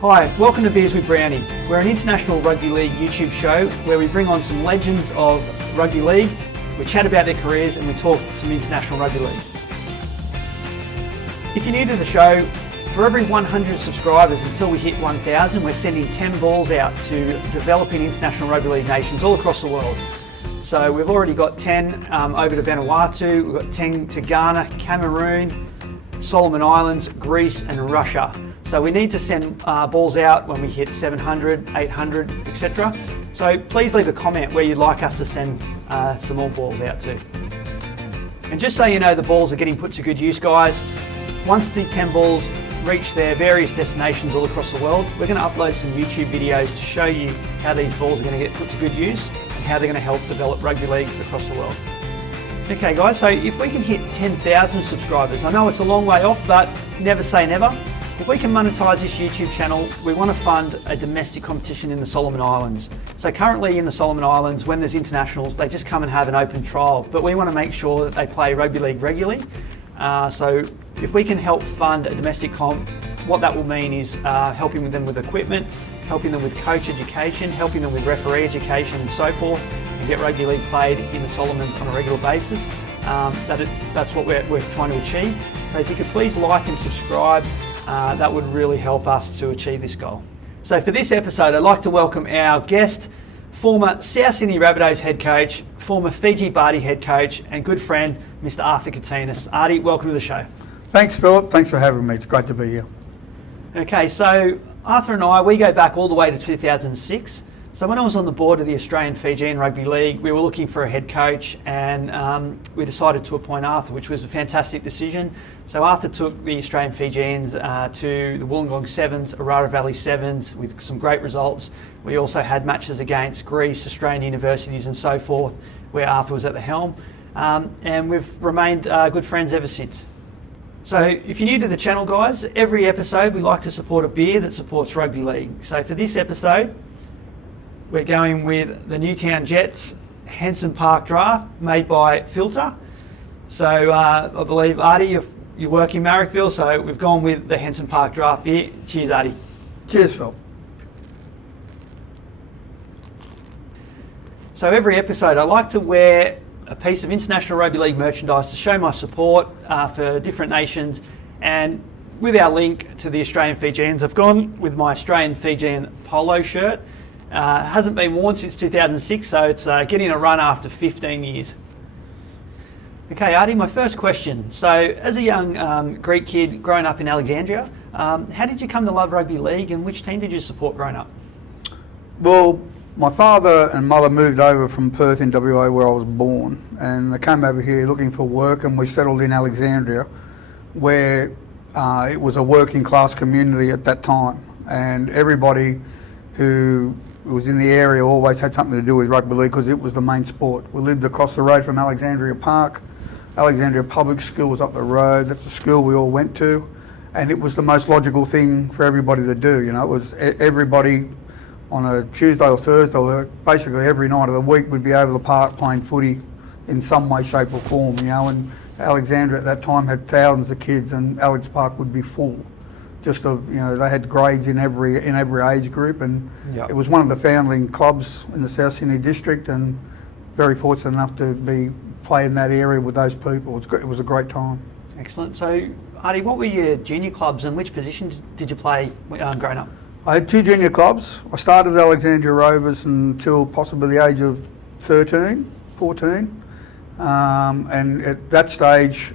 Hi, welcome to Beers with Brownie. We're an international rugby league YouTube show where we bring on some legends of rugby league, we chat about their careers and we talk some international rugby league. If you're new to the show, for every 100 subscribers until we hit 1,000, we're sending 10 balls out to developing international rugby league nations all across the world. So we've already got 10 over to Vanuatu, we've got 10 to Ghana, Cameroon, Solomon Islands, Greece and Russia. So we need to send balls out when we hit 700, 800, etc. So please leave a comment where you'd like us to send some more balls out to. And just so you know, the balls are getting put to good use, guys. Once the 10 balls reach their various destinations all across the world, we're going to upload some YouTube videos to show you how these balls are going to get put to good use and how they're going to help develop rugby league across the world. Okay guys, so if we can hit 10,000 subscribers, I know it's a long way off, but never say never. If we can monetize this YouTube channel, we want to fund a domestic competition in the Solomon Islands. So currently in the Solomon Islands, when there's internationals, they just come and have an open trial, but we want to make sure that they play rugby league regularly. So if we can help fund a domestic comp, what that will mean is helping them with equipment, helping them with coach education, helping them with referee education and so forth, and get rugby league played in the Solomons on a regular basis. That's what we're trying to achieve. So if you could please like and subscribe, that would really help us to achieve this goal. So for this episode, I'd like to welcome our guest, former South Sydney Rabbitohs head coach, former Fiji Bati head coach, and good friend, Mr. Arthur Kitinas. Artie, welcome to the show. Thanks, Philip. Thanks for having me. It's great to be here. Okay, so Arthur and I, we go back all the way to 2006. So when I was on the board of the Australian Fijian Rugby League, we were looking for a head coach and we decided to appoint Arthur, which was a fantastic decision. So Arthur took the Australian Fijians to the Wollongong Sevens, Arara Valley Sevens with some great results. We also had matches against Greece, Australian universities and so forth, where Arthur was at the helm. And we've remained good friends ever since. So if you're new to the channel, guys, every episode we like to support a beer that supports rugby league. So for this episode, we're going with the Newtown Jets Henson Park Draft made by Filter. So I believe, Artie, you work in Marrickville, so we've gone with the Henson Park Draft beer. Cheers, Artie. Cheers, Phil. So every episode I like to wear a piece of international rugby league merchandise to show my support for different nations, and with our link to the Australian Fijians, I've gone with my Australian Fijian polo shirt. Hasn't been worn since 2006, so it's getting a run after 15 years. Okay, Artie, my first question. So as a young Greek kid growing up in Alexandria, how did you come to love rugby league and which team did you support growing up? Well, my father and mother moved over from Perth in WA where I was born, and they came over here looking for work, and we settled in Alexandria where it was a working class community at that time, and everybody who was in the area always had something to do with rugby league because it was the main sport. We lived across the road from Alexandria Park. Alexandria Public School was up the road. That's the school we all went to, and it was the most logical thing for everybody to do. You know, it was everybody on a Tuesday or Thursday, or basically every night of the week, would be over the park playing footy in some way, shape or form. You know, and Alexandria at that time had thousands of kids, and Alex Park would be full. Just of, you know, they had grades in every age group, and It was one of the founding clubs in the South Sydney district, and very fortunate enough to be playing that area with those people. It was a great time. Excellent. So, Artie, what were your junior clubs and which position did you play growing up? I had two junior clubs. I started at Alexandria Rovers until possibly the age of 13, 14, and at that stage,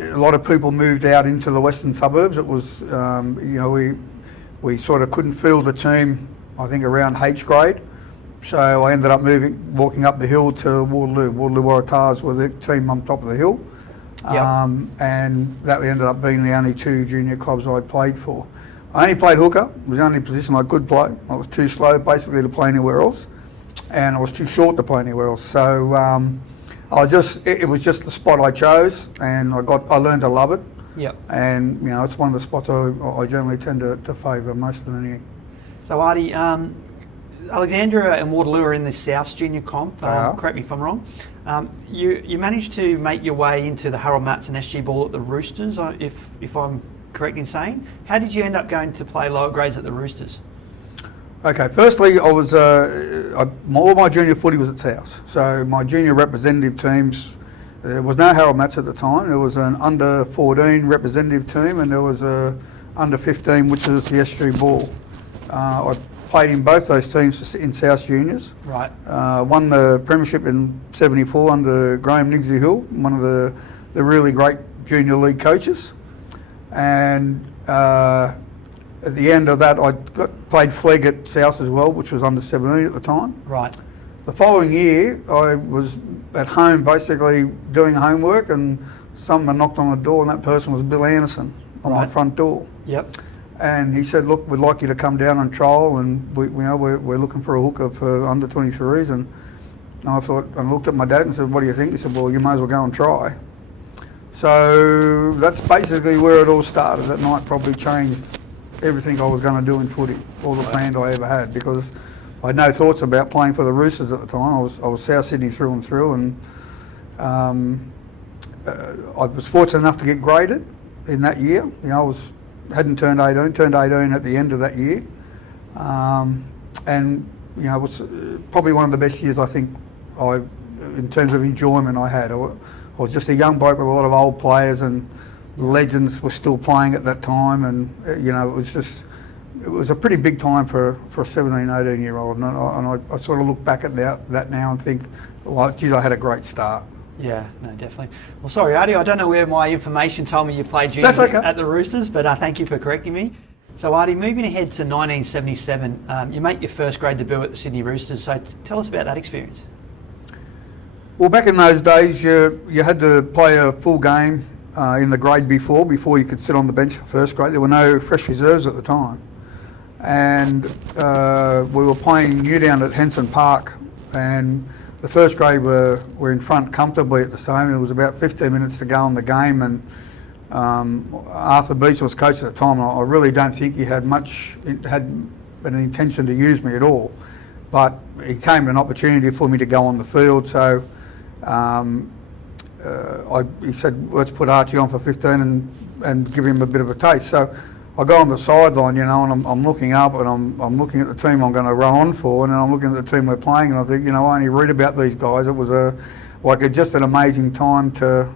a lot of people moved out into the western suburbs. It was, you know, we sort of couldn't field the team, I think, around H grade. So I ended up walking up the hill to Waterloo. Waterloo Waratahs were the team on top of the hill. And that ended up being the only two junior clubs I played for. I only played hooker. It was the only position I could play. I was too slow basically to play anywhere else, and I was too short to play anywhere else. So it was just the spot I chose, and I learned to love it. Yep. And you know, it's one of the spots I generally tend to favour most than anything. So Artie, Alexandria and Waterloo are in the South's junior comp. Correct me if I'm wrong. You managed to make your way into the Harold Matson SG Ball at the Roosters, if I'm correct in saying. How did you end up going to play lower grades at the Roosters? Okay, firstly, I was all my junior footy was at South. So my junior representative teams, there was no Harold Matts at the time. There was an under 14 representative team, and there was a under 15, which was the Estuary Ball. I played in both those teams in South Juniors. Right. Won the premiership in '74 under Graham Nigsy Hill, one of the really great junior league coaches. And at the end of that, I played flag at South as well, which was under 17 at the time. Right. The following year, I was at home basically doing homework, and someone knocked on the door, and that person was Bill Anderson on my front door. Yep. And he said, "Look, we'd like you to come down on trial, and we're looking for a hooker for under 23s." And I thought, and looked at my dad and said, "What do you think?" He said, "Well, you may as well go and try." So that's basically where it all started. That night probably changed everything I was going to do in footy, all the plans I ever had, because I had no thoughts about playing for the Roosters at the time. I was South Sydney through and through, and I was fortunate enough to get graded in that year. You know, hadn't turned 18, turned 18 at the end of that year, and you know, it was probably one of the best years I think in terms of enjoyment I had. I was just a young bloke with a lot of old players, and legends were still playing at that time, and you know, it was a pretty big time for a 17, 18 year old, and I sort of look back at that now and think, well, geez, I had a great start. Yeah, no, definitely. Well, sorry, Artie, I don't know where my information told me you played junior at the Roosters, but thank you for correcting me. So, Artie, moving ahead to 1977, you make your first grade debut at the Sydney Roosters, so tell us about that experience. Well, back in those days, you had to play a full game in the grade before you could sit on the bench for first grade. There were no fresh reserves at the time. And we were playing Newdown at Henson Park, and the first grade were in front comfortably at the same. It was about 15 minutes to go in the game, and Arthur Beeson was coach at the time. And I really don't think he had an intention to use me at all, but it came an opportunity for me to go on the field. So he said, "Let's put Archie on for 15 and give him a bit of a taste." So I go on the sideline, you know, and I'm looking up, and I'm looking at the team I'm going to run on for, and then I'm looking at the team we're playing, and I think, you know, I only read about these guys. It was just an amazing time to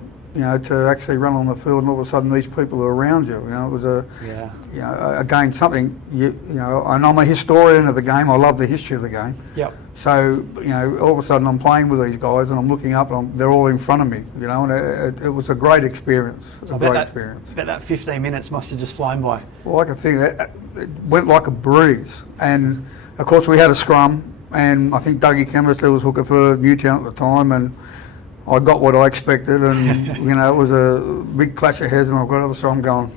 actually run on the field, and all of a sudden these people are around you. You know, it was again, something, you know, and I'm a historian of the game. I love the history of the game. Yep. So, you know, all of a sudden I'm playing with these guys, and I'm looking up, and they're all in front of me, you know, and it was a great experience. So bet that 15 minutes must have just flown by. Well, I can think that it went like a breeze. And of course we had a scrum, and I think Dougie Kemmersley was hooker for Newtown at the time, and I got what I expected, and you know, it was a big clash of heads, and I've got so I'm going,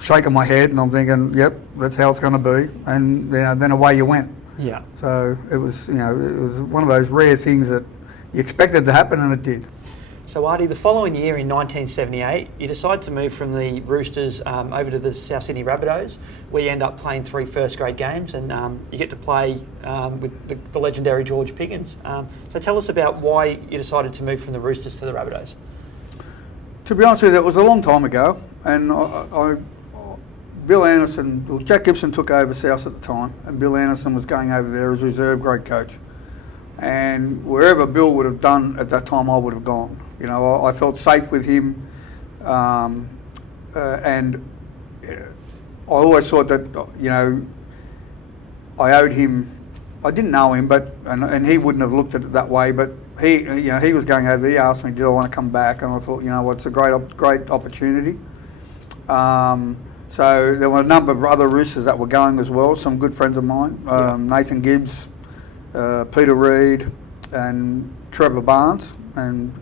shaking my head, and I'm thinking, yep, that's how it's going to be, and you know, then away you went. Yeah. So it was, you know, it was one of those rare things that you expected to happen, and it did. So Artie, the following year in 1978, you decide to move from the Roosters over to the South Sydney Rabbitohs, where you end up playing 3 first grade games, and you get to play with the legendary George Piggins. So tell us about why you decided to move from the Roosters to the Rabbitohs. To be honest with you, it was a long time ago, and Bill Anderson, well, Jack Gibson took over South at the time, and Bill Anderson was going over there as reserve grade coach. And wherever Bill would have done at that time, I would have gone. You know, I felt safe with him, and I always thought that, you know, I owed him. I didn't know him, but and he wouldn't have looked at it that way. But he was going over there. He asked me, did I want to come back? And I thought, you know what, it's a great opportunity. So there were a number of other Roosters that were going as well. Some good friends of mine, Nathan Gibbs, Peter Reid, and Trevor Barnes, and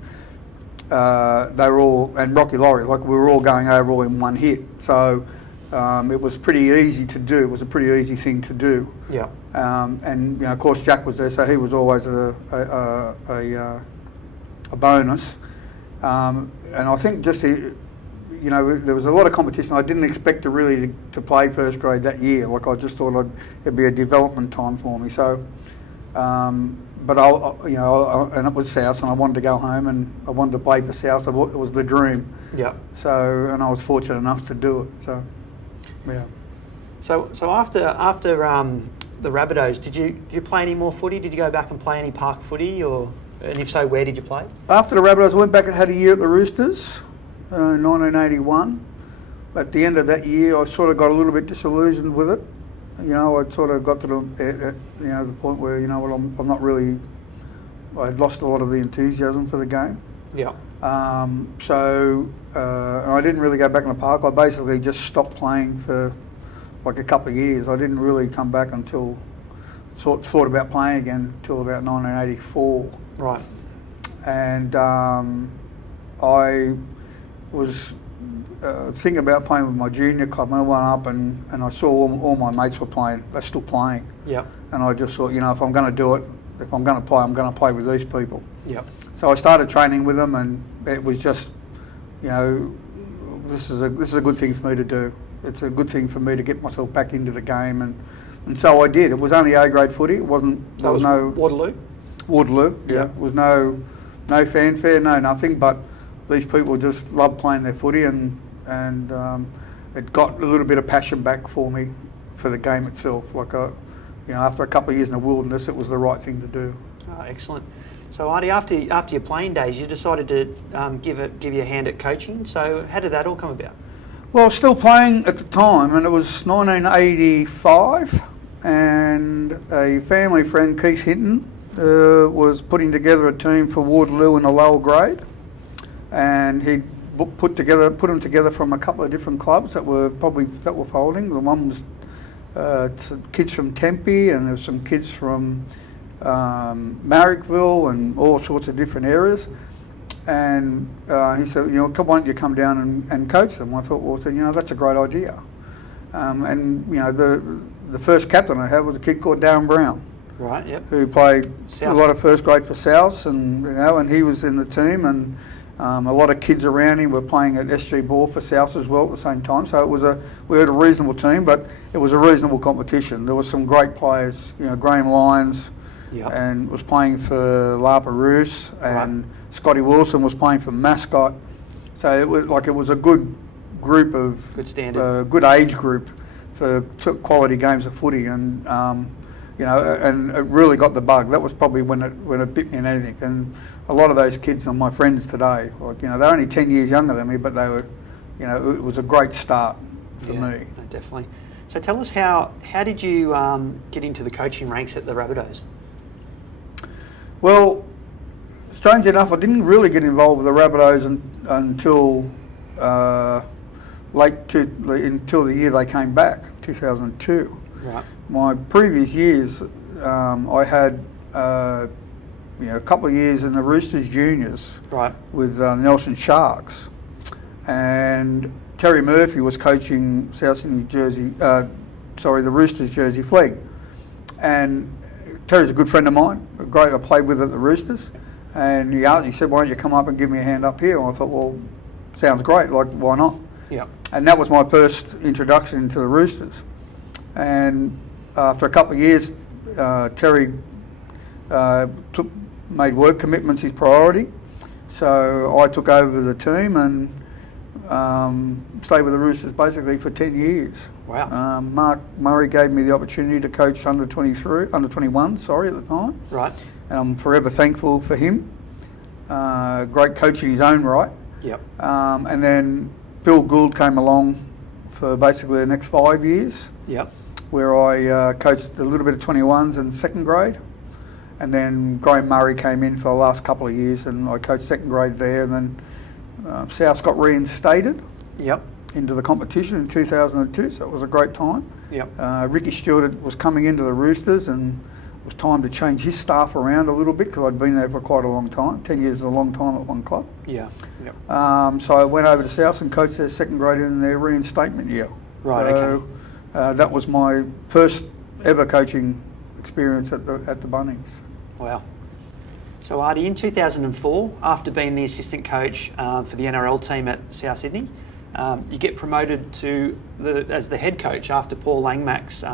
they were all, and Rocky Laurie. Like, we were all going over all in one hit. So it was pretty easy to do. It was a pretty easy thing to do. Yeah. And you know, of course, Jack was there, so he was always a bonus. And I think just you know, there was a lot of competition. I didn't expect to really to play first grade that year. Like, I just thought it'd be a development time for me. So and it was South, and I wanted to go home, and I wanted to play for South. It was the dream. Yeah. So, and I was fortunate enough to do it. So, yeah. So after the Rabbitohs, did you play any more footy? Did you go back and play any park footy, and if so, where did you play? After the Rabbitohs, I went back and had a year at the Roosters in 1981. At the end of that year, I sort of got a little bit disillusioned with it. I sort of got to the point where I'm not really. I had lost a lot of the enthusiasm for the game. Yeah. So I didn't really go back in the park. I basically just stopped playing for like a couple of years. I didn't really come back until thought about playing again until about 1984. Right. And I was thinking about playing with my junior club, and I went up and I saw all my mates were playing. They're still playing. Yeah. And I just thought, if I'm going to do it, if I'm going to play, I'm going to play with these people. Yeah. So I started training with them, and it was just, this is a good thing for me to do. It's a good thing for me to get myself back into the game, and so I did. It was only A-grade footy. It wasn't. So it was no Waterloo. Waterloo. Yeah. Yeah. It was no fanfare, no nothing. But these people just loved playing their footy, and it got a little bit of passion back for me for the game itself. Like after a couple of years in the wilderness, it was the right thing to do. Oh, excellent. So Artie, after your playing days, you decided to give you a hand at coaching. So how did that all come about? Well, I was still playing at the time, and it was 1985, and a family friend, Keith Hinton, was putting together a team for Waterloo in a lower grade, and he put them together from a couple of different clubs that were folding. The one was kids from Tempe, and there were some kids from Marrickville and all sorts of different areas. And he said, why don't you come down and coach them? I thought, well, that's a great idea. The first captain I had was a kid called Darren Brown. Right, yep. Who played South. A lot of first grade for South, and he was in the team, and a lot of kids around him were playing at SG Ball for South as well at the same time. So we had a reasonable team, but it was a reasonable competition. There were some great players, Graham Lyons, Yep. and was playing for Rabbitohs, and Right. Scotty Wilson was playing for Mascot. So it was a good group of Good standard. good age group for quality games of footy, and and it really got the bug. That was probably when it bit me in anything. And a lot of those kids are my friends today. They're only 10 years younger than me, but they were, it was a great start for me. No, definitely. So tell us how did you get into the coaching ranks at the Rabbitohs? Well, strangely enough, I didn't really get involved with the Rabbitohs until until the year they came back, 2002. Right. My previous years, I had a couple of years in the Roosters juniors, Right. with Nelson Sharks, and Terry Murphy was coaching South Sydney the Roosters Jersey Flegg, and Terry's a good friend of mine, great. I played with at the Roosters, and he said, "Why don't you come up and give me a hand up here?" And I thought, well, sounds great. Like, why not? Yeah. And that was my first introduction into the Roosters. And after a couple of years, Terry made work commitments his priority. So I took over the team and stayed with the Roosters basically for 10 years. Wow. Mark Murray gave me the opportunity to coach under 21 at the time. Right. And I'm forever thankful for him. Great coach in his own right. Yep. And then Phil Gould came along for basically the next 5 years, Yep. where I coached a little bit of 21s and second grade. And then Graham Murray came in for the last couple of years, and I coached second grade there. And then South got reinstated Yep. into the competition in 2002, so it was a great time. Yep. Ricky Stewart was coming into the Roosters, and it was time to change his staff around a little bit because I'd been there for quite a long time. 10 years is a long time at one club. Yeah. Yep. So I went over to South and coached their second grade in their reinstatement year. Right. So, Okay. that was my first ever coaching experience at the Bunnings. Wow. So Artie, in 2004, after being the assistant coach for the NRL team at South Sydney, you get promoted as the head coach after Paul Langmack's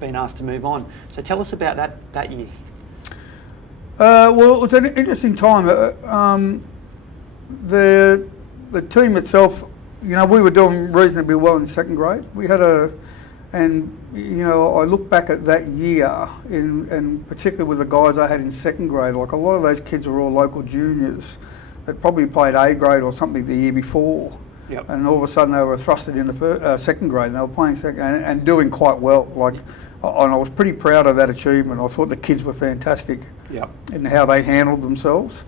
been asked to move on. So tell us about that year. Well, it was an interesting time. The team itself, we were doing reasonably well in second grade. We had I look back at that year, and particularly with the guys I had in second grade, like a lot of those kids were all local juniors that probably played A grade or something the year before. Yep. And all of a sudden they were thrusted into second grade, and they were playing second and doing quite well. And I was pretty proud of that achievement. I thought the kids were fantastic. Yep. In how they handled themselves.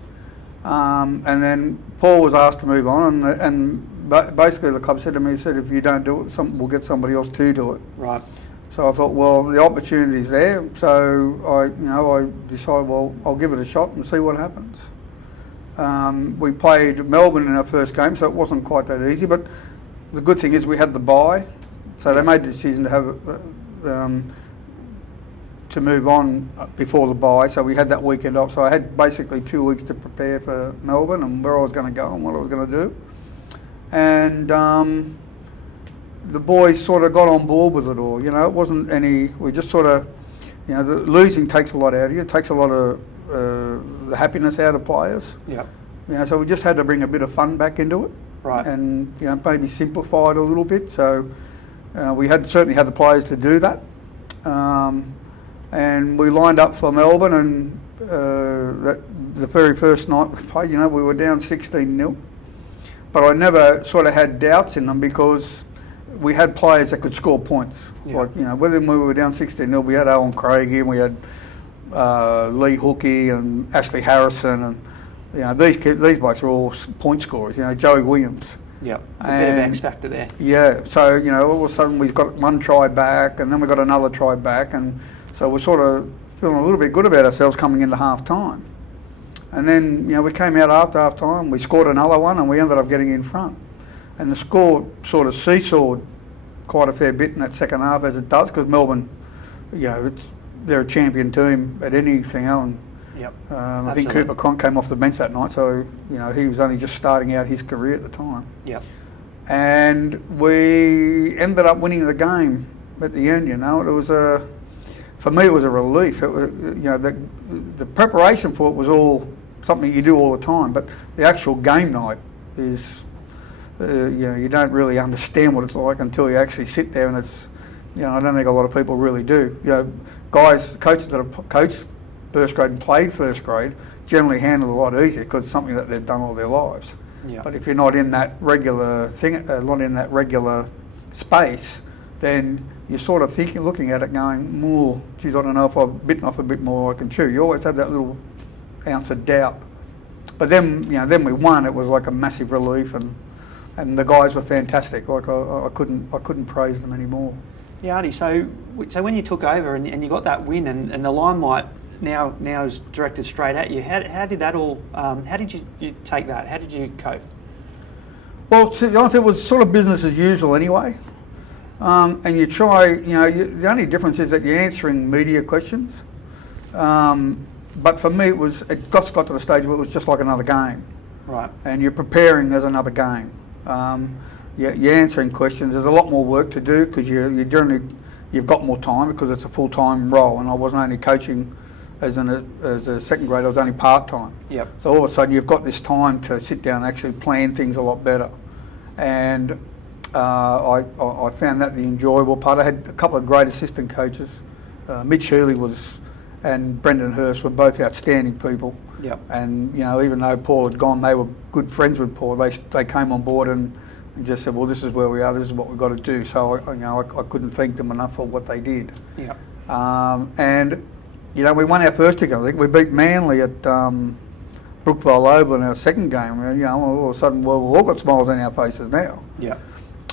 And then Paul was asked to move on, and basically the club said to me, he said, if you don't do it, we'll get somebody else to do it. Right. So I thought, well, the opportunity's there. So I decided, well, I'll give it a shot and see what happens. We played Melbourne in our first game, so it wasn't quite that easy. But the good thing is we had the bye, so they made the decision to have to move on before the bye. So we had that weekend off. So I had basically 2 weeks to prepare for Melbourne and where I was going to go and what I was going to do. And the boys sort of got on board with it all. It wasn't any. We just sort of, the losing takes a lot out of you. It takes a lot of the happiness out of players. Yep. So we just had to bring a bit of fun back into it. Right. And maybe simplify it a little bit. So we certainly had the players to do that. And we lined up for Melbourne, and the very first night we played, we were down 16-0. But I never sort of had doubts in them because we had players that could score points. Yeah. Like, whether we were down 16-0, we had Owen Craig here, we had Lee Hookey and Ashley Harrison, and these blokes are all point scorers. Joey Williams. Yep. A bit of X factor there. Yeah. So all of a sudden we've got one try back, and then we got another try back, and so we're sort of feeling a little bit good about ourselves coming into half time. And then we came out after half time, we scored another one, and we ended up getting in front. And the score sort of seesawed quite a fair bit in that second half, as it does, because Melbourne, they're a champion team at anything. And Yep. I think Cooper Cronk came off the bench that night, so he was only just starting out his career at the time. Yep. And we ended up winning the game at the end. It was for me it was a relief. It was, the preparation for it was all something you do all the time, but the actual game night is you don't really understand what it's like until you actually sit there, and it's I don't think a lot of people really do. Coaches that have coached first grade and played first grade generally handle it a lot easier because it's something that they've done all their lives. Yeah. But if you're not in that regular thing, not in that regular space, then you're sort of looking at it going, "More, geez, I don't know if I've bitten off a bit more I can chew." You always have that little ounce of doubt. But then, then we won. It was like a massive relief, and the guys were fantastic. Like I couldn't praise them anymore. Yeah, Artie. So when you took over and you got that win, and the limelight now is directed straight at you. How did that all? How did you take that? How did you cope? Well, to be honest, it was sort of business as usual anyway. And you try. The only difference is that you're answering media questions. But for me, it got to the stage where it was just like another game. Right. And you're preparing as another game. You're answering questions. There's a lot more work to do because you've got more time because it's a full-time role, and I wasn't only coaching as a second grade, I was only part-time. Yep. So all of a sudden you've got this time to sit down and actually plan things a lot better. And I found that the enjoyable part. I had a couple of great assistant coaches. Mitch Healy and Brendan Hurst were both outstanding people. Yep. And even though Paul had gone, they were good friends with Paul. They came on board and just said, well, this is where we are, this is what we've got to do. So I couldn't thank them enough for what they did. Yep. And we won our first game. I think we beat Manly at Brookvale Oval in our second game. All of a sudden, well, we've all got smiles on our faces now. Yeah.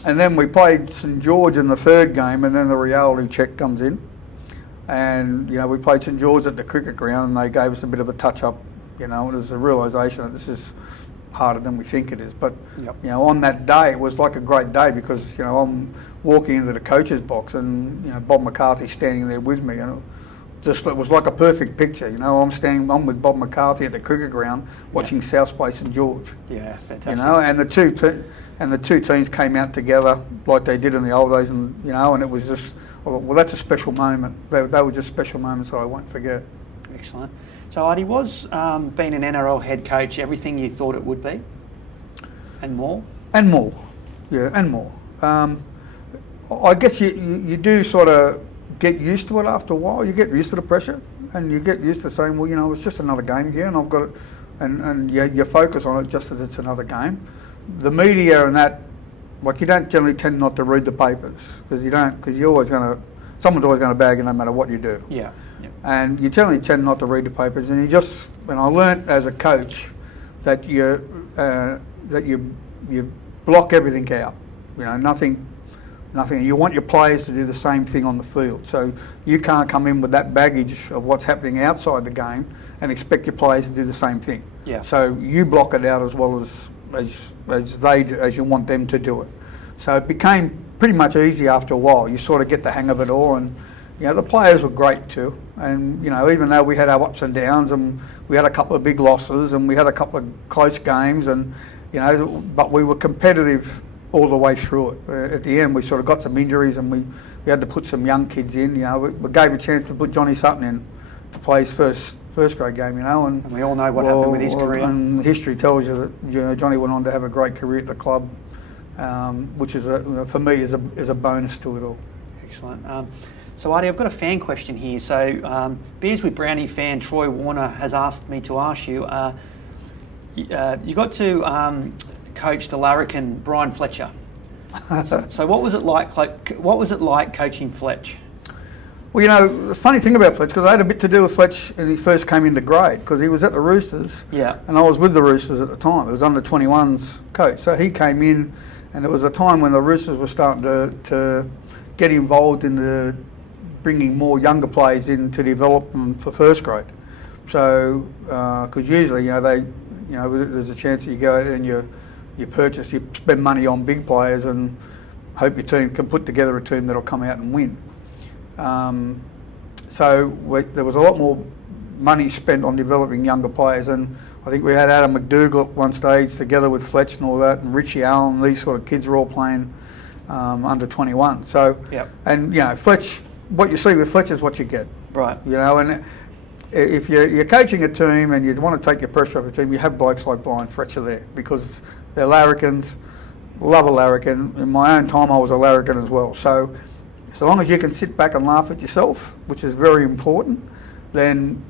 And then we played St George in the third game, and then the reality check comes in. And we played St George at the cricket ground, and they gave us a bit of a touch-up. It was a realisation that this is harder than we think it is. But Yep. on that day, it was like a great day because I'm walking into the coach's box, and Bob McCarthy standing there with me, and it was like a perfect picture. I'm with Bob McCarthy at the cricket ground watching South Play St George. Yeah, fantastic. And the two teams came out together like they did in the old days, and and it was just, well, that's a special moment. They were just special moments that I won't forget. Excellent. So Artie, was being an NRL head coach everything you thought it would be, and more? And more, yeah, and more. I guess you do sort of get used to it after a while. You get used to the pressure, and you get used to saying, well, you know, it's just another game here, and I've got it, and you focus on it just as it's another game. The media and that, like, you don't generally tend not to read the papers because you're always going to, someone's always going to bag you no matter what you do. Yeah. Yeah. And you generally tend not to read the papers, and and I learnt as a coach that you block everything out. You know, nothing. You want your players to do the same thing on the field. So you can't come in with that baggage of what's happening outside the game and expect your players to do the same thing. Yeah. So you block it out as well as you want them to do it. So it became pretty much easy after a while. You sort of get the hang of it all, and you know, the players were great too. And you know, even though we had our ups and downs, and we had a couple of big losses, and we had a couple of close games, and you know, but we were competitive all the way through it. At the end, we sort of got some injuries, and we had to put some young kids in. You know, we gave a chance to put Johnny Sutton in to play his first grade game. You know, and we all know what happened with his career. And history tells you that, you know, Johnny went on to have a great career at the club, which is for me is a bonus to it all. Excellent. So Artie, I've got a fan question here. So Beers with Brownie fan Troy Warner has asked me to ask you. You got to coach the larrikin Brian Fletcher. So what was it like? What was it like coaching Fletch? Well, you know, the funny thing about Fletch, because I had a bit to do with Fletch when he first came into grade, because he was at the Roosters. Yeah. And I was with the Roosters at the time. It was under 21's coach. So he came in, and it was a time when the Roosters were starting to get involved in the bringing more younger players in to develop them for first grade. So, because usually, there's a chance that you go and you spend money on big players and hope your team can put together a team that'll come out and win. There was a lot more money spent on developing younger players, and I think we had Adam McDougall at one stage together with Fletch and all that, and Richie Allen. These sort of kids were all playing under 21. So, yep. And you know, Fletch, what you see with Fletch is what you get. Right. You know, and if you're coaching a team and you want to take your pressure off a team, you have blokes like Brian Fletcher there because they're larrikins. Love a larrikin. In my own time, I was a larrikin as well. So long as you can sit back and laugh at yourself, which is very important, then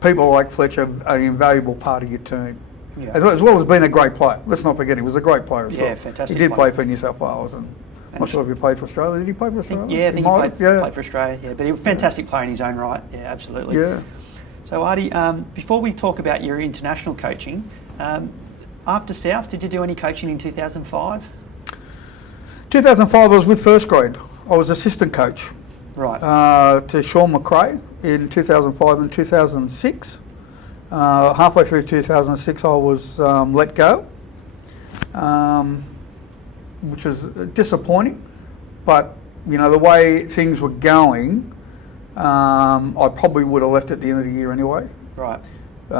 people like Fletcher are an invaluable part of your team. Yeah. As well as being a great player. Let's not forget he was a great player as well. Yeah, fantastic. He did play for New South Wales, and I'm not sure if he played for Australia. Did he play for Australia? I think he played for Australia. Yeah, but he was a fantastic player in his own right. Yeah, absolutely. Yeah. So Artie, before we talk about your international coaching, after South, did you do any coaching in 2005? 2005, I was with first grade. I was assistant coach. Right. To Sean McRae in 2005 and 2006. Halfway through 2006, I was let go, which was disappointing. But you know, the way things were going, I probably would have left at the end of the year anyway. Right. You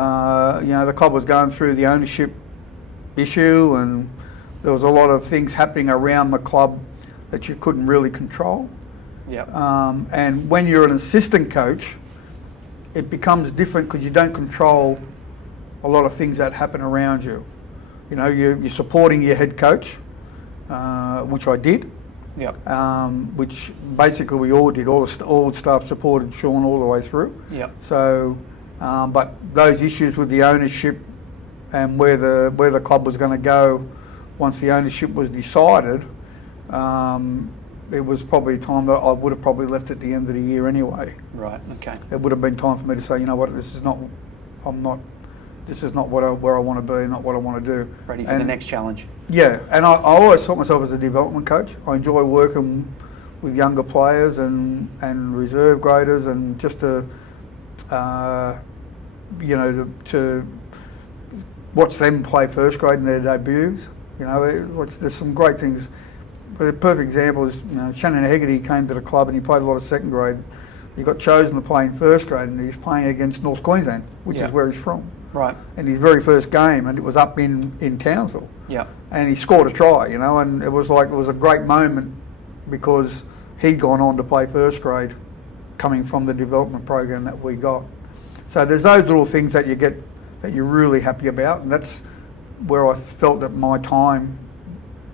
know, the club was going through the ownership issue, and there was a lot of things happening around the club that you couldn't really control. Yeah. And when you're an assistant coach, it becomes different because you don't control a lot of things that happen around you. You know, you're supporting your head coach, which I did. Yeah. Which basically we all did. All the staff supported Sean all the way through. Yeah. So, but those issues with the ownership and where the club was going to go once the ownership was decided, it was probably time that I would have probably left at the end of the year anyway. Right. Okay. It would have been time for me to say, you know what, this is not where I want to be, not what I want to do. Ready for the next challenge. Yeah, and I always thought myself as a development coach. I enjoy working with younger players and reserve graders, and just to watch them play first grade in their debuts. You know, there's some great things. But a perfect example is, you know, Shannon Hegarty came to the club and he played a lot of second grade. He got chosen to play in first grade, and he's playing against North Queensland, which is where he's from. Right. And his very first game, and it was up in Townsville. Yeah. And he scored a try, you know, and it was a great moment because he'd gone on to play first grade, coming from the development program that we got. So there's those little things that you get that you're really happy about, and that's where I felt that my time,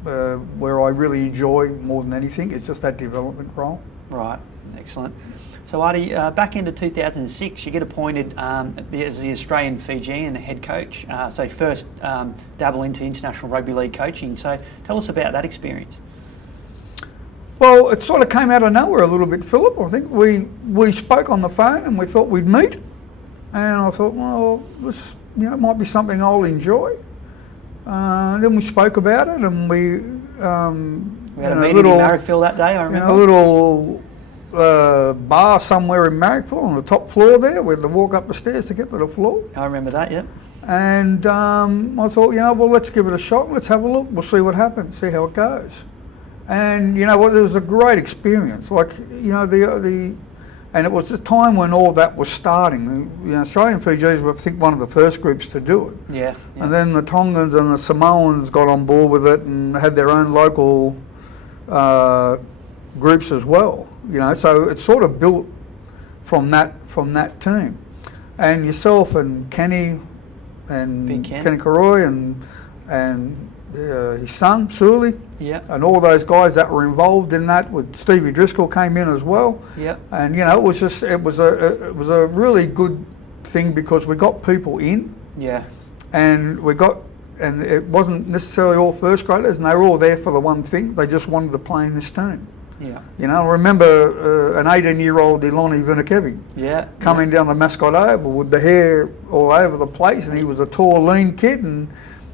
where I really enjoy more than anything, is just that development role. Right, excellent. So Artie, back into 2006, you get appointed as the Australian Fijian head coach. So first dabble into international rugby league coaching. So tell us about that experience. Well, it sort of came out of nowhere a little bit, Philip. I think we spoke on the phone and we thought we'd meet, and I thought, well, this it might be something I'll enjoy. Then we spoke about it, and we had a meeting in Marrickville that day. I remember. In a little bar somewhere in Marrickville on the top floor there. We had to walk up the stairs to get to the floor. I remember that, yeah. And I thought, well, let's give it a shot. Let's have a look. We'll see what happens. See how it goes. And you know what? It was a great experience. Like and it was the time when all that was starting. Australian Fijians were, I think, one of the first groups to do it. Yeah. And then the Tongans and the Samoans got on board with it and had their own local groups as well. So it sort of built from that team. And yourself and Kenny and Kenny Karoy and his son Sully, and all those guys that were involved in that, with Stevie Driscoll came in as well. And it was a really good thing because we got people in. And it wasn't necessarily all first graders, and they were all there for the one thing. They just wanted to play in this team. I remember an 18-year-old Iloni Vinakevi coming down the Mascot Oval with the hair all over the place, and he was a tall, lean kid, and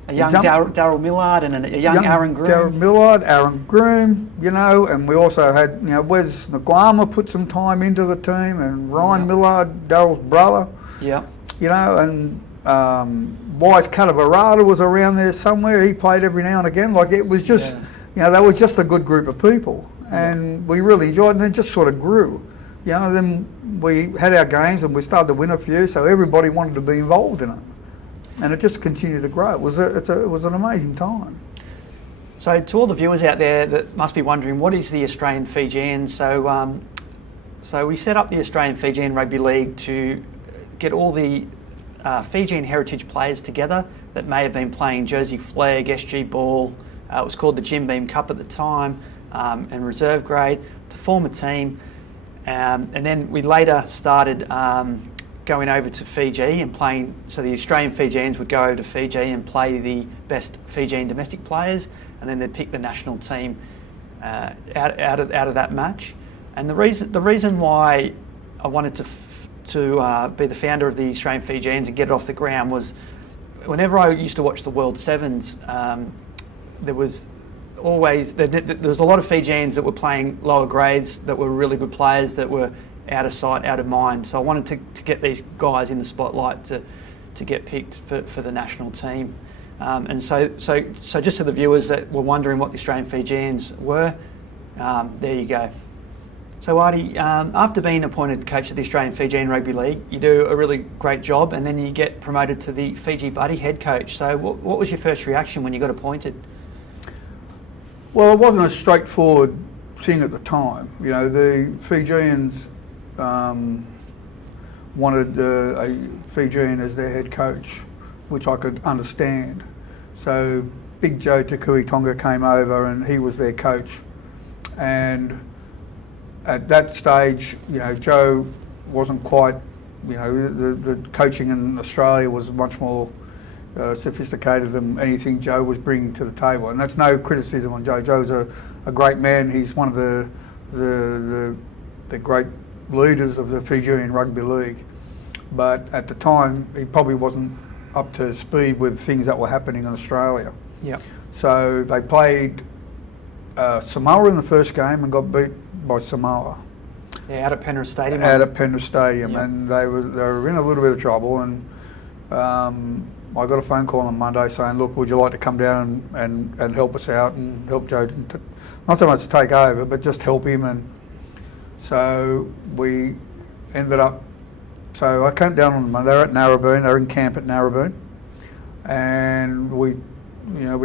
a young Daryl Millard and a young Aaron Groom. Daryl Millard, Aaron Groom, and we also had, Wes Nguama put some time into the team, and Ryan Millard, Daryl's brother. And Wise Catavarata was around there somewhere. He played every now and again. Like, it was just, they were just a good group of people. And we really enjoyed it, and it just sort of grew. Then we had our games and we started to win a few, so everybody wanted to be involved in it. And it just continued to grow. It was an amazing time. So to all the viewers out there that must be wondering, what is the Australian Fijian? So we set up the Australian Fijian Rugby League to get all the Fijian heritage players together that may have been playing Jersey Flag, SG Ball. It was called the Jim Beam Cup at the time, and reserve grade, to form a team. And then we later started going over to Fiji and playing, so the Australian Fijians would go over to Fiji and play the best Fijian domestic players, and then they'd pick the national team out of that match. And the reason why I wanted to be the founder of the Australian Fijians and get it off the ground was, whenever I used to watch the World Sevens, there was a lot of Fijians that were playing lower grades that were really good players that were out of sight, out of mind. So I wanted to get these guys in the spotlight to get picked for the national team. And so just to the viewers that were wondering what the Australian Fijians were, there you go. So Artie, after being appointed coach of the Australian Fijian Rugby League, you do a really great job, and then you get promoted to the Fiji Bati head coach. So what was your first reaction when you got appointed? Well, it wasn't a straightforward thing at the time. The Fijians wanted a Fijian as their head coach, which I could understand. So Big Joe Takui Tonga came over and he was their coach. And at that stage, Joe wasn't quite, the coaching in Australia was much more sophisticated than anything Joe was bringing to the table. And that's no criticism on Joe. Joe's a great man. He's one of the great leaders of the Fijian Rugby League, but at the time he probably wasn't up to speed with things that were happening in Australia. So they played Samoa in the first game and got beat by Samoa. Out at Penrith Stadium. And they were in a little bit of trouble. And I got a phone call on Monday saying, "Look, would you like to come down and help us out and help Joe, not so much to take over, but just help him?" And so we ended up, so I came down on Monday. They were at Narrabeen, they were in camp at Narrabeen, and we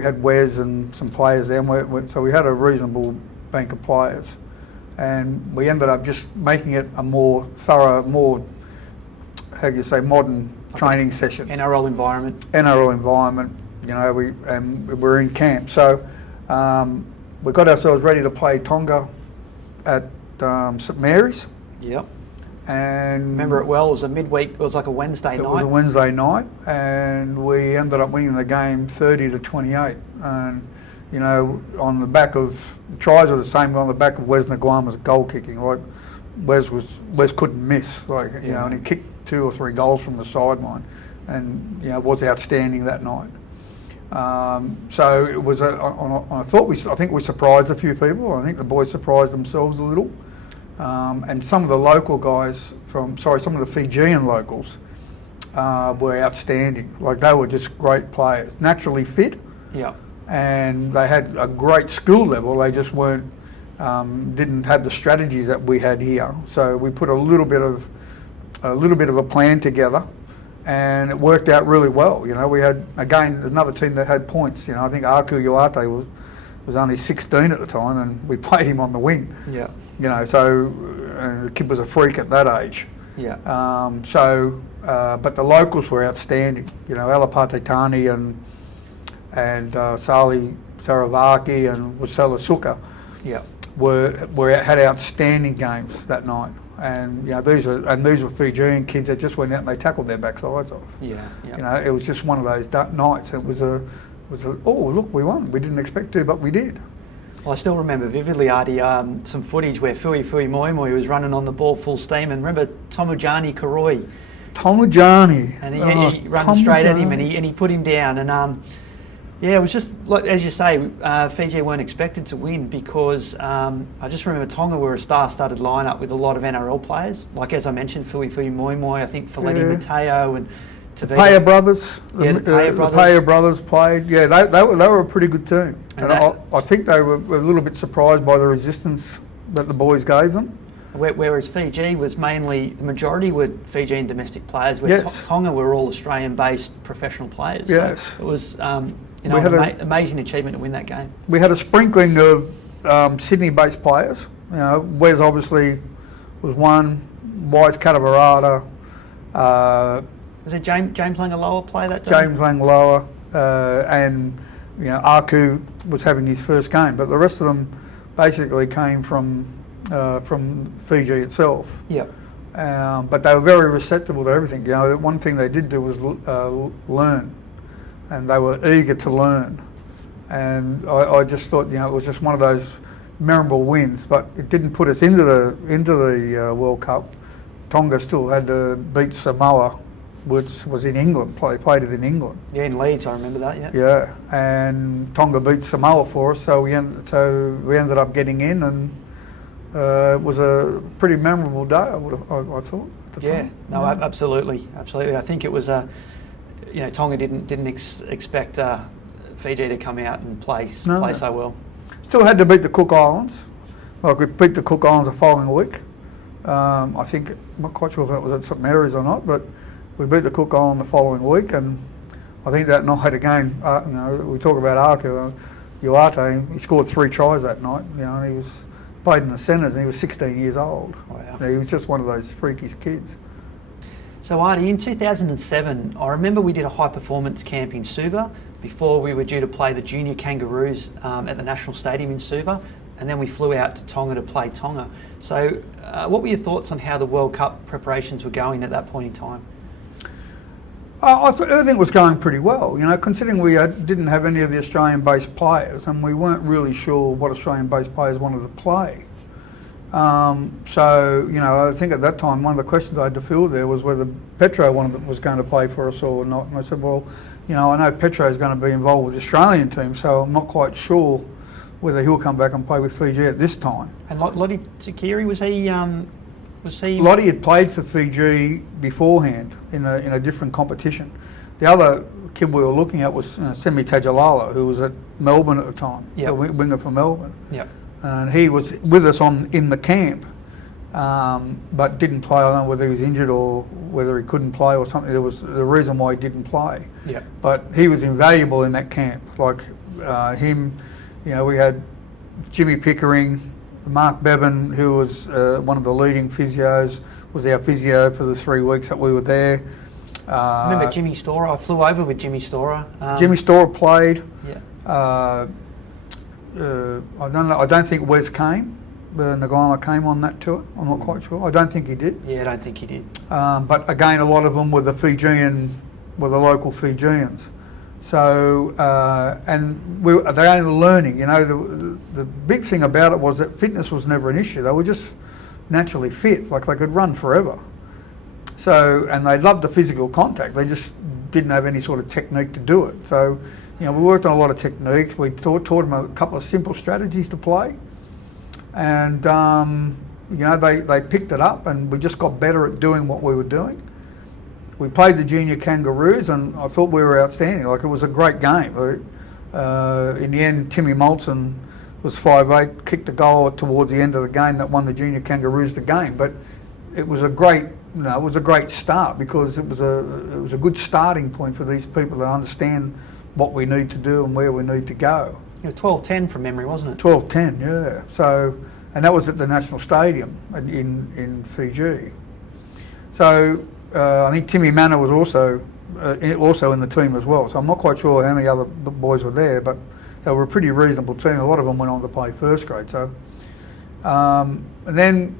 had Wes and some players there, so we had a reasonable bank of players, and we ended up just making it a more thorough, more how do you say, modern training sessions. NRL environment. NRL environment, you know, we're in camp. So we got ourselves ready to play Tonga at St Mary's. Yep. And remember it well, it was a midweek, it was like a Wednesday night. It was a Wednesday night, and we ended up winning the game 30-28. And, you know, on the back of, tries were the same, on the back of Wes Nguama's goal kicking. Like, Wes couldn't miss, like, you know, and he kicked 2 or 3 goals from the sideline, and, you know, was outstanding that night. So it was I think we surprised a few people. I think the boys surprised themselves a little. And some of the local guys some of the Fijian locals were outstanding. Like, they were just great players, naturally fit. Yeah. And they had a great skill level. They just weren't, didn't have the strategies that we had here. So we put a little bit of a plan together, and it worked out really well. You know, we had, again, another team that had points. You know, I think Aku Uate was only 16 at the time, and we played him on the wing. Yeah. You know, so the kid was a freak at that age. Yeah. But the locals were outstanding. You know, Alapate Tani and Sali Saravaki and Wasela Suka. Yeah. Had outstanding games that night. And, you know, these were Fijian kids that just went out and they tackled their backsides off. Yeah. Yeah. You know, it was just one of those nights. It was oh, look, we won. We didn't expect to, but we did. Well, I still remember vividly, Artie, some footage where Fui Moi Moi was running on the ball full steam, and remember Tomujani Karoi? Tomujani. And he ran straight at him, and he put him down. And yeah, it was just, like, as you say, Fiji weren't expected to win because I just remember Tonga were a star-studded lineup with a lot of NRL players. Like, as I mentioned, Fui Moi Moi, I think Faleti Mateo and the Paya brothers. Yeah, the Paya brothers played. Yeah, they were a pretty good team. And I think they were a little bit surprised by the resistance that the boys gave them. Whereas Fiji was mainly, the majority were Fijian domestic players, where Tonga were all Australian-based professional players. Yes. So it was amazing achievement to win that game. We had a sprinkling of Sydney-based players. You know, Wes obviously was one, Wise Katavarata. Was it James Langaloa play that day? James Langaloa, and, you know, Aku was having his first game, but the rest of them basically came from Fiji itself. Yeah. But they were very receptive to everything. You know, one thing they did do was learn, and they were eager to learn. And I just thought, you know, it was just one of those memorable wins, but it didn't put us into the World Cup. Tonga still had to beat Samoa, which was in England. Played it in England. Yeah, in Leeds, I remember that. Yeah. Yeah, and Tonga beat Samoa for us, so we ended up getting in, and it was a pretty memorable day. I thought. At the time. No, absolutely. I think it was Tonga didn't expect Fiji to come out and play so well. Still had to beat the Cook Islands. Like, we beat the Cook Islands the following week. I think, I'm not quite sure if that was at St Mary's or not, but we beat the Cook Island the following week, and I think that night again, you know, we talk about Aku Uate. He scored 3 tries that night. You know, he was played in the centres, and he was 16 years old. Wow. You know, he was just one of those freakish kids. So, Artie, in 2007, I remember we did a high performance camp in Suva before we were due to play the junior Kangaroos at the National Stadium in Suva, and then we flew out to Tonga to play Tonga. So, what were your thoughts on how the World Cup preparations were going at that point in time? I thought everything was going pretty well, you know, considering we didn't have any of the Australian-based players, and we weren't really sure what Australian-based players wanted to play. So, you know, I think at that time one of the questions I had to fill there was whether Petro was going to play for us or not. And I said, well, you know, I know Petro is going to be involved with the Australian team, so I'm not quite sure whether he'll come back and play with Fiji at this time. And Lottie Takiri, was he? Lottie had played for Fiji beforehand in a different competition. The other kid we were looking at was Semi Tajalala, who was at Melbourne at the time, the winger for Melbourne. Yep. And he was with us in the camp, but didn't play. I don't know whether he was injured or whether he couldn't play or something. There was the reason why he didn't play. Yeah. But he was invaluable in that camp. Like him, you know, we had Jimmy Pickering, Mark Bevan, who was one of the leading physios. was our physio for the 3 weeks that we were there. Remember Jimmy Storer? I flew over with Jimmy Storer. Jimmy Storer played. Yeah. I don't know. I don't think Wes came. Nagaima came on that tour. I'm not quite sure. I don't think he did. Yeah, I don't think he did. But again, a lot of them were the local Fijians. So and they're only learning. You know, the big thing about it was that fitness was never an issue. They were just naturally fit, like they could run forever. So, and they loved the physical contact. They just didn't have any sort of technique to do it. So, you know, we worked on a lot of techniques. We taught them a couple of simple strategies to play, and you know, they picked it up, and we just got better at doing what we were doing. We played the junior Kangaroos, and I thought we were outstanding. Like, it was a great game. In the end, Timmy Moulton was 5'8", kicked a goal towards the end of the game that won the junior Kangaroos the game. But it was a great, you know, it was a great start, because it was a good starting point for these people to understand what we need to do and where we need to go. It was 12-10 from memory, wasn't it? 12-10, yeah. So, and that was at the National Stadium in Fiji. So I think Timmy Manor was also in the team as well. So I'm not quite sure how many other boys were there, but they were a pretty reasonable team. A lot of them went on to play first grade. So, and then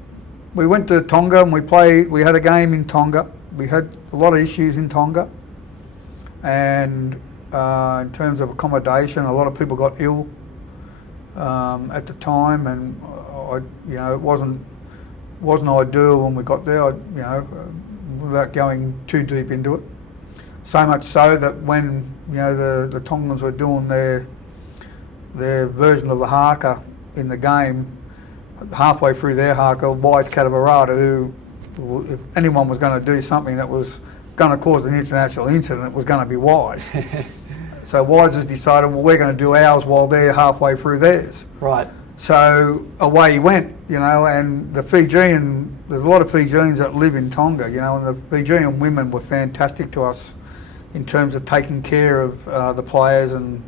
we went to Tonga and we had a game in Tonga. We had a lot of issues in Tonga, and in terms of accommodation, a lot of people got ill at the time, and you know, it wasn't ideal when we got there. You know, without going too deep into it, so much so that when, you know, the Tongans were doing their version of the haka in the game, halfway through their haka, Wise Katabarata, who, if anyone was going to do something that was going to cause an international incident, it was going to be Wise. So Wise has decided, well, we're going to do ours while they're halfway through theirs. Right. So away he went, you know, and there's a lot of Fijians that live in Tonga, you know, and the Fijian women were fantastic to us in terms of taking care of the players and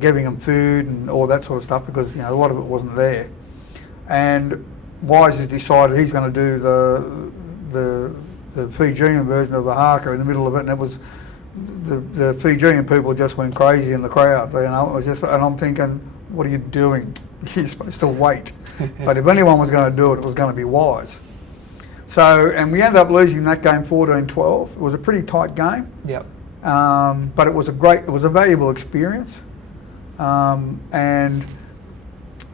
giving them food and all that sort of stuff, because, you know, a lot of it wasn't there. And Wise has decided he's going to do the Fijian version of the haka in the middle of it, and it was the Fijian people just went crazy in the crowd. You know, it was just, and I'm thinking, what are you doing? You're supposed to wait. But if anyone was going to do it, it was going to be Wise. So, and we ended up losing that game 14-12. It was a pretty tight game. Yep. But it was a valuable experience. And,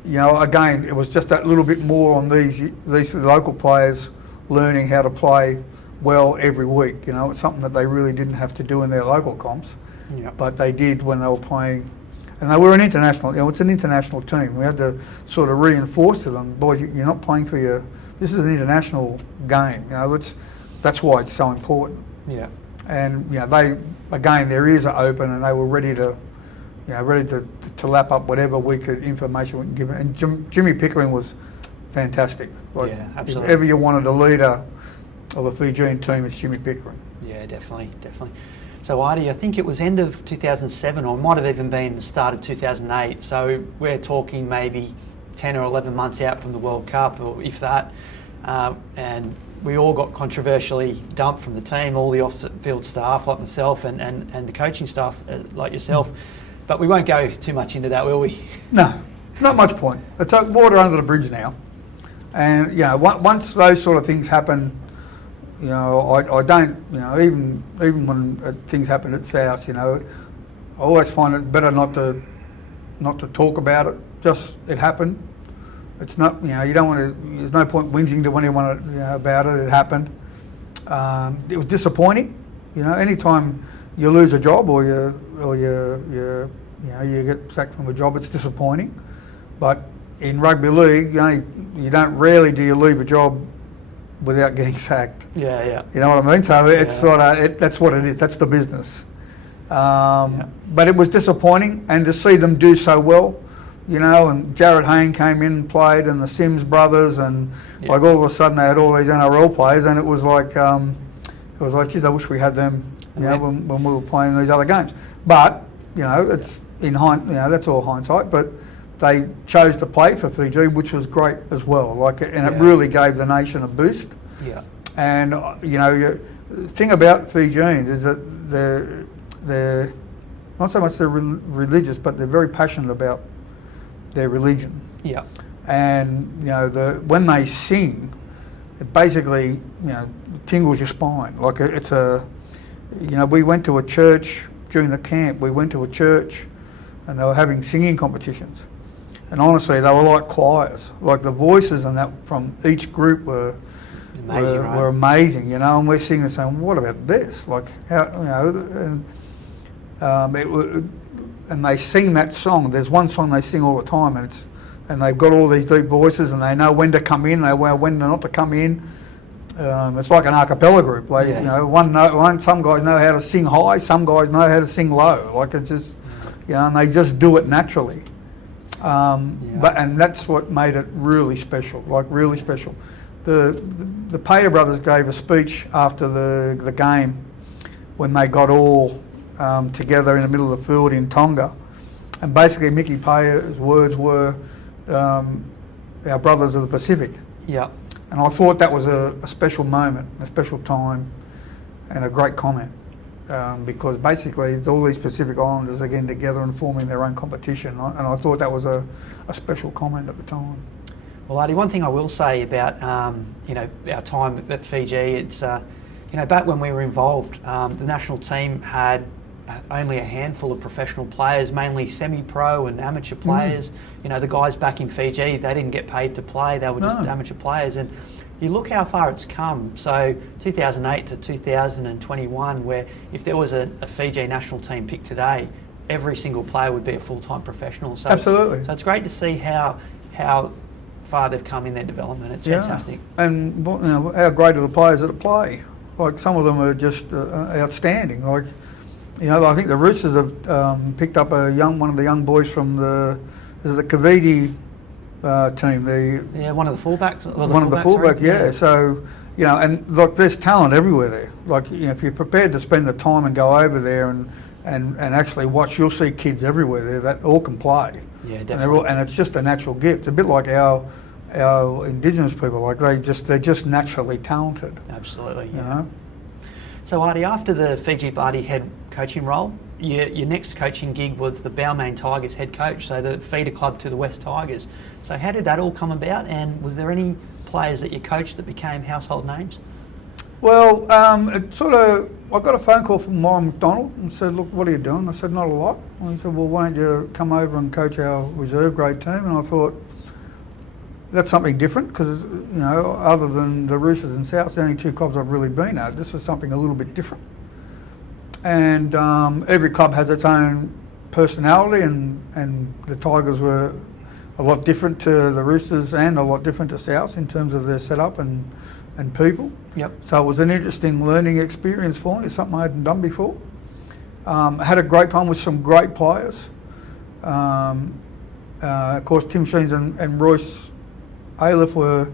you know, again, it was just that little bit more on these local players learning how to play well every week. You know, it's something that they really didn't have to do in their local comps, but they did when they were playing. And they were an international, you know, it's an international team. We had to sort of reinforce to them, boys, you're not playing for this is an international game. You know, that's why it's so important. Yeah. And, you know, their ears are open, and they were ready to lap up whatever information we can give them. And Jimmy Pickering was fantastic. Like, yeah, absolutely. If ever you wanted a leader of a Fijian team, it's Jimmy Pickering. Yeah, definitely. So Artie, I think it was end of 2007, or it might have even been the start of 2008. So we're talking maybe 10 or 11 months out from the World Cup, or if that. And we all got controversially dumped from the team, all the off-field staff like myself and the coaching staff like yourself. But we won't go too much into that, will we? No, not much point. It's like water under the bridge now. And, you know, once those sort of things happen, you know, I don't, you know, even when things happen at South, you know, I always find it better not to talk about it. Just, it happened. It's not, you know, you don't want to, there's no point whinging to anyone, you know, about it. It happened. It was disappointing. You know, anytime you lose a job or you get sacked from a job, it's disappointing. But in rugby league, you don't rarely do you leave a job without getting sacked. Yeah. You know what I mean? So it's sort of, that's what it is. That's the business. But it was disappointing, and to see them do so well, you know, and Jared Hayne came in and played, and the Sims brothers, and like all of a sudden they had all these NRL players, and it was like, geez, I wish we had them, you know, when we were playing these other games. But, you know, it's you know, that's all hindsight. But they chose to play for Fiji, which was great as well. Like, and it really gave the nation a boost. Yeah. And the thing about Fijians is that they're not so much they're religious, but they're very passionate about their religion. Yeah. And when they sing, it basically tingles your spine. Like it's we went to a church during the camp. We went to a church, and they were having singing competitions. And honestly, they were like choirs. Like the voices and that from each group were amazing, and we're singing saying, what about this? Like how, and they sing that song. There's one song they sing all the time, and they've got all these deep voices, and they know when to come in, they know when not to come in. It's like an a cappella group. Like some guys know how to sing high, some guys know how to sing low. Like it's just, and they just do it naturally. And that's what made it really special. Like really special. The Payer brothers gave a speech after the game when they got all together in the middle of the field in Tonga, and basically Mickey Payer's words were, "Our brothers of the Pacific." Yeah. And I thought that was a special moment, a special time, and a great comment, because basically it's all these Pacific Islanders are getting together and forming their own competition, and I thought that was a special comment at the time. Well, Artie, one thing I will say about our time at Fiji, it's back when we were involved, the national team had only a handful of professional players, mainly semi-pro and amateur players. The guys back in Fiji, they didn't get paid to play; they were just amateur players. And you look how far it's come. So 2008 to 2021, where if there was a Fiji national team picked today, every single player would be a full-time professional. So, absolutely. So it's great to see how far they've come in their development. It's fantastic. And how great are the players that play? Like some of them are just outstanding. Like I think the Roosters have picked up one of the young boys from the Kaviti team. One of the fullbacks. One of the fullbacks. Yeah. So and look, there's talent everywhere there. Like if you're prepared to spend the time and go over there and actually watch, you'll see kids everywhere there that all can play. Yeah, definitely. And it's just a natural gift. A bit like our Indigenous people, like they're just naturally talented. Absolutely. Yeah. So Artie, after the Fiji Bati head coaching role, your next coaching gig was the Balmain Tigers head coach, so the feeder club to the West Tigers. So how did that all come about, and was there any players that you coached that became household names? Well, I got a phone call from Warren McDonald and said, look, what are you doing? I said, not a lot. And he said, well, why don't you come over and coach our reserve grade team? And I thought, that's something different, because, other than the Roosters and South, the only two clubs I've really been at, this was something a little bit different. And every club has its own personality, and the Tigers were a lot different to the Roosters and a lot different to South in terms of their setup and people. Yep. So it was an interesting learning experience for me. It's something I hadn't done before. I had a great time with some great players. Of course, Tim Sheens and Royce Ailiff were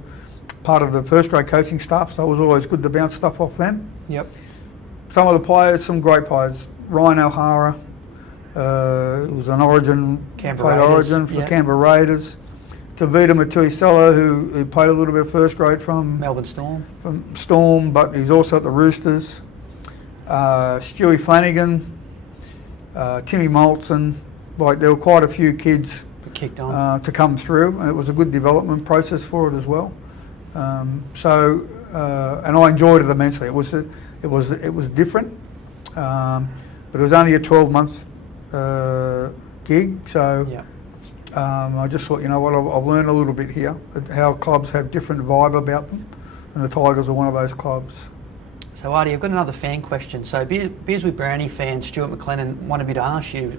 part of the first grade coaching staff, so it was always good to bounce stuff off them. Yep. Some of the players, some great players. Ryan O'Hara, who was an Origin, played Origin for the Canberra Raiders. Tavita Matuisella, who played a little bit of first grade from Melbourne Storm. From Storm, but he's also at the Roosters. Stewie Flanagan, Timmy Moulton. Like there were quite a few kids kicked on to come through, and it was a good development process for it as well. And I enjoyed it immensely. It was different, but it was only a 12-month gig, so. Yeah. I just thought, I've learned a little bit here, how clubs have different vibe about them, and the Tigers are one of those clubs. So Artie, I've got another fan question. So Beers with Brownie fan Stuart McLennan wanted me to ask you,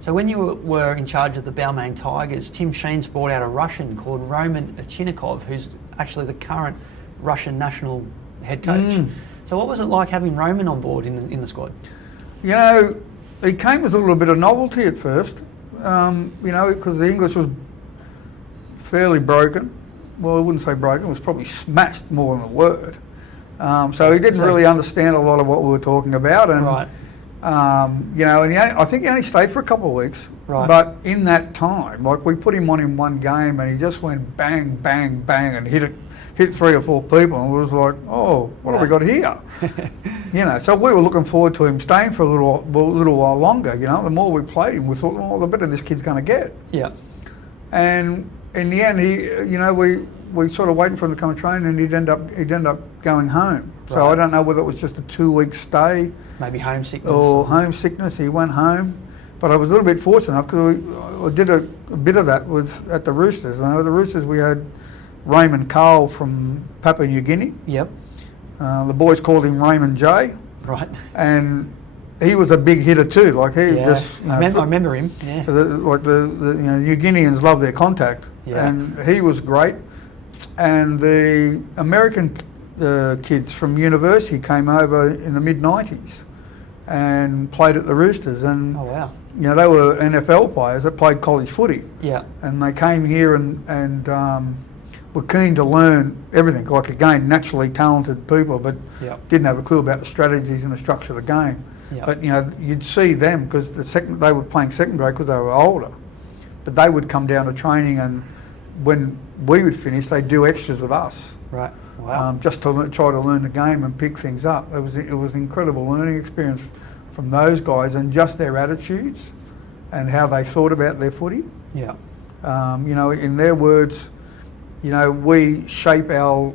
so when you were in charge of the Balmain Tigers, Tim Sheens brought out a Russian called Roman Chinikov, who's actually the current Russian national head coach. So what was it like having Roman on board in the squad? He came as a little bit of novelty at first. Because the English was fairly broken. Well, I wouldn't say broken, it was probably smashed more than a word. So he didn't really understand a lot of what we were talking about. And, right. And I think he only stayed for a couple of weeks. Right. But in that time, like we put him on in one game and he just went bang, bang, bang and hit hit 3 or 4 people, and it was like, oh, what have we got here? You know, so we were looking forward to him staying for a little while longer. You know, the more we played him, we thought, oh, the better this kid's going to get. Yeah. And in the end, we sort of waiting for him to come and train, and he'd end up going home. So Right. I don't know whether it was just a 2-week stay Maybe homesickness. or homesickness. He went home, but I was a little bit fortunate because I did a bit of that at the Roosters. You know, the Roosters, we had Raymond Carl from Papua New Guinea. Yep. The boys called him Raymond J. Right. And he was a big hitter too. Like he Yeah. just, I remember him. Yeah. the New Guineans love their contact, Yeah. and he was great. And the American kids from university came over in the mid-90s and played at the Roosters, and Oh wow. you know, they were NFL players that played college footy, Yeah. and they came here and were keen to learn everything. Like, again, naturally talented people, but Yeah. didn't have a clue about the strategies and the structure of the game. Yeah. But you know, you'd see them because they were playing second grade because they were older, but they would come down to training, and when we would finish, they'd do extras with us. Right. Wow. Just to try to learn the game and pick things up. It was an incredible learning experience from those guys, and just their attitudes and how they thought about their footy. Yeah. You know, in their words, you know, we shape our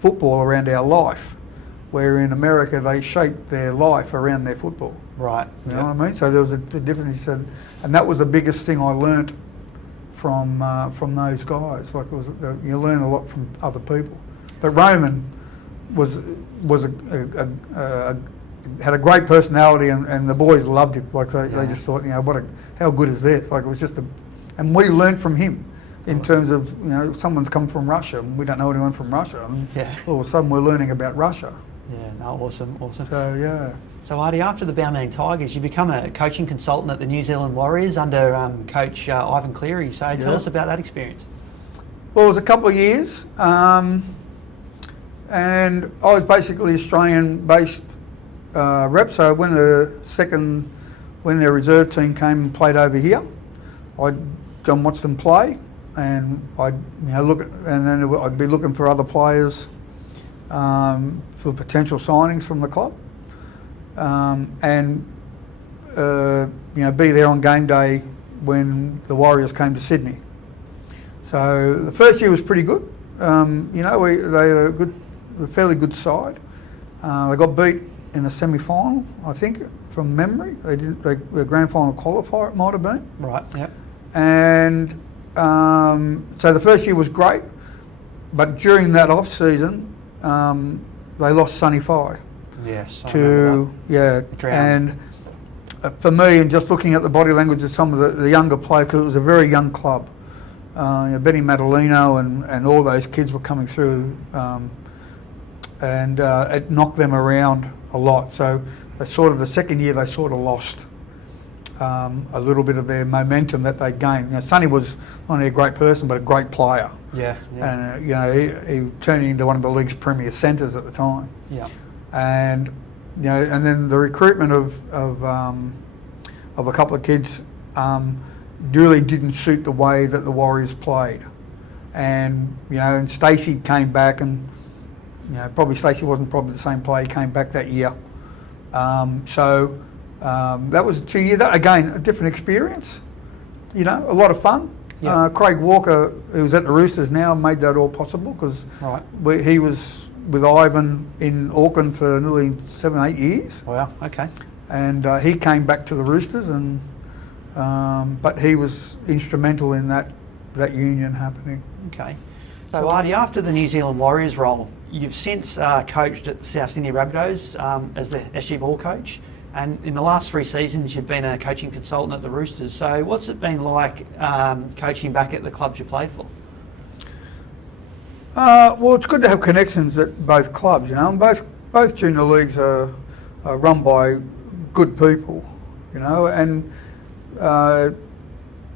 football around our life, where in America they shape their life around their football. Right. You know what I mean? So there was a difference, he said, and that was the biggest thing I learnt from those guys. Like, it was, you learn a lot from other people. But Roman had a great personality, and the boys loved him. Like they just thought, you know, how good is this? Like, it was just and we learnt from him in terms of, you know, someone's come from Russia and we don't know anyone from Russia, and all of a sudden we're learning about Russia. Yeah. No. Awesome. Awesome. So yeah. So Artie, after the Balmain Tigers, you become a coaching consultant at the New Zealand Warriors under Coach Ivan Cleary. So tell us about that experience. Well, it was a couple of years, and I was basically Australian-based rep. So when their reserve team came and played over here, I'd go and watch them play, and I'd then I'd be looking for other players for potential signings from the club. Be there on game day when the Warriors came to Sydney. So the first year was pretty good. They had a fairly good side. They got beat in the semi-final, I think, from memory. The grand final qualifier, it might have been. Right. Yep. And so the first year was great, but during that off season, they lost Sonny Fye. Yes. And for me, and just looking at the body language of some of the younger players, because it was a very young club. Benny Madalino and all those kids were coming through, and it knocked them around a lot. So the second year they sort of lost a little bit of their momentum that they gained. You know, Sonny was not only a great person but a great player. Yeah. And he turned into one of the league's premier centres at the time. Yeah. And and then the recruitment of a couple of kids really didn't suit the way that the Warriors played, and and Stacey came back, and probably Stacey wasn't probably the same player. He came back that year, so that was 2 years. Again, a different experience, a lot of fun. Yeah. Craig Walker, who's at the Roosters now, made that all possible because he was with Ivan in Auckland for nearly 7-8 years. Wow. Okay. And he came back to the Roosters, and but he was instrumental in that union happening. Okay. So Artie, after the New Zealand Warriors role, you've since coached at the South Sydney Rabbitohs as the SG Ball coach, and in the last 3 seasons you've been a coaching consultant at the Roosters. So what's it been like coaching back at the clubs you played for? Well, it's good to have connections at both clubs, and both junior leagues are run by good people, and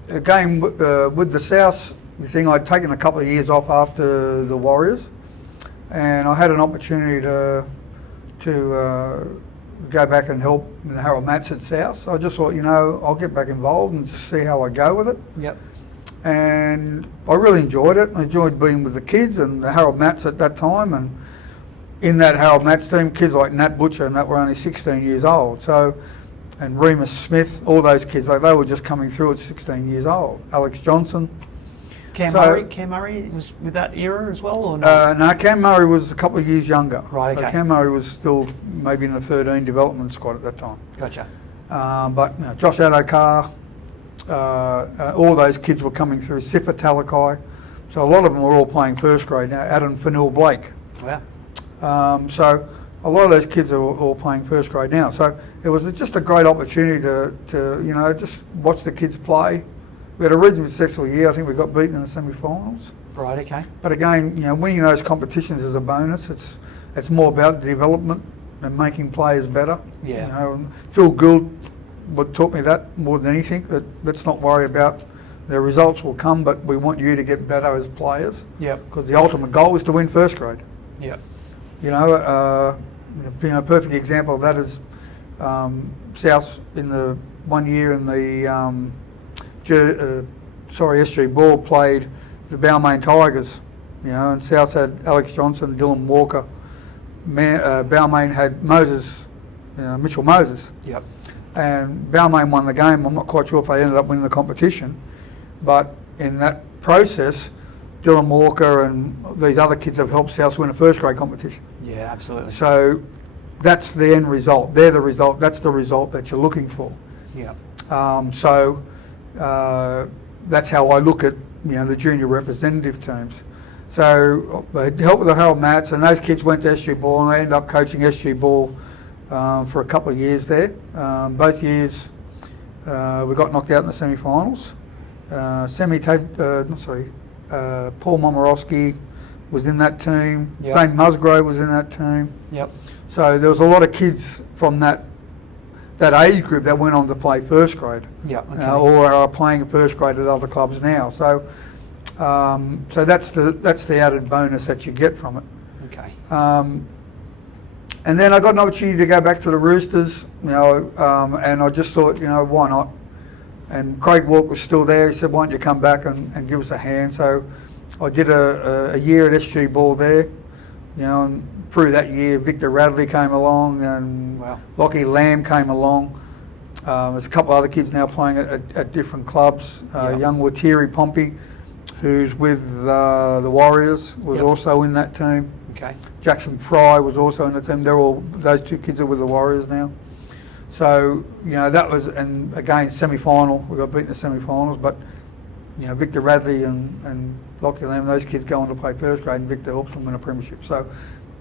again with the South thing, I'd taken a couple of years off after the Warriors, and I had an opportunity to go back and help Harold Matts at South. So I just thought, I'll get back involved and just see how I go with it. Yep. and I really enjoyed it. I enjoyed being with the kids and the Harold Matts at that time, and in that Harold Matts team, kids like Nat Butcher and that were only 16 years old. So, and Remus Smith, all those kids, like they were just coming through at 16 years old. Alex Johnson. Cam Murray was with that era as well, or no? No, Cam Murray was a couple of years younger. Right, okay. So Cam Murray was still maybe in the 13 development squad at that time. Gotcha. But you know, Josh Adokar, all those kids were coming through. Sifa Talakai. So a lot of them were all playing first grade now. Adam Fanil Blake. Wow. So a lot of those kids are all playing first grade now. So it was just a great opportunity to you know, just watch the kids play. We had a reasonably successful year. I think we got beaten in the semi-finals. Right, okay. But again, you know, winning those competitions is a bonus. It's more about development and making players better. Yeah. You know, and Phil Gould taught me that more than anything. That let's not worry about the results will come, but we want you to get better as players. Yep. Because the ultimate goal is to win first grade. Yep. You know, a perfect example of that is South in the 1 year in the SG Ball played the Balmain Tigers, you know, and South had Alex Johnson, Dylan Walker. Balmain had Moses, Mitchell Moses. Yep. And Balmain won the game. I'm not quite sure if they ended up winning the competition, but in that process, Dylan Walker and these other kids have helped South win a first grade competition. Yeah, absolutely. So that's the end result. They're the result. That's the result that you're looking for. Yeah. That's how I look at, you know, the junior representative teams. So they helped with the Harold Matts, and those kids went to SG Ball, and they ended up coaching SG Ball for a couple of years there. Both years we got knocked out in the semi-finals. Paul Momorowski was in that team. Yep. Zane Musgrove was in that team. Yep. So there was a lot of kids from that age group that went on to play first grade. Yeah. Okay. Or are playing first grade at other clubs now. So so that's the added bonus that you get from it. Okay. And then I got an opportunity to go back to the Roosters, you know, and I just thought, you know, why not? And Craig Walk was still there. He said, why don't you come back and give us a hand? So I did a year at SG Ball there, you know, and through that year, Victor Radley came along and Wow. Lockie Lamb came along. There's a couple of other kids now playing at different clubs. Yep. Young Watiri Pompey, who's with the Warriors, was Yep. also in that team. Okay. Jackson Fry was also in the team. Those two kids are with the Warriors now. So, you know, that was, and again, semi-final. We got beaten in the semi-finals, but, you know, Victor Radley and Lockie Lamb, those kids go on to play first grade, and Victor helps them win a premiership. So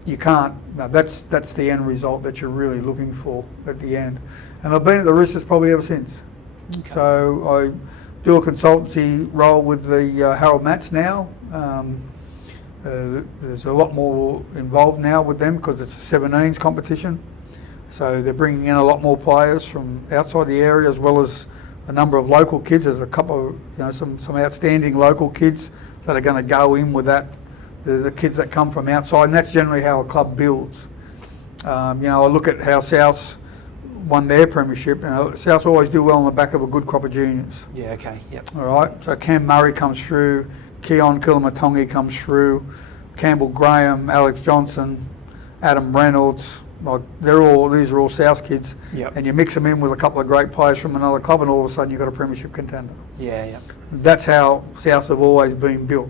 you can't, no, that's the end result that you're really looking for at the end. And I've been at the Roosters probably ever since. Okay. So I do a consultancy role with the Harold Matts now. There's a lot more involved now with them because it's a 17s competition. So they're bringing in a lot more players from outside the area as well as a number of local kids. There's a couple of, you know, some outstanding local kids that are going to go in with that. The kids that come from outside, and that's generally how a club builds. You know, I look at how South won their premiership. You know, South always do well on the back of a good crop of juniors. Yeah. Okay. Yep. All right. So Cam Murray comes through, Keon Kilamatongi comes through, Campbell Graham, Alex Johnson, Adam Reynolds. Like these are all South kids. Yep. And you mix them in with a couple of great players from another club, and all of a sudden you've got a premiership contender. Yeah. Yeah. That's how South have always been built.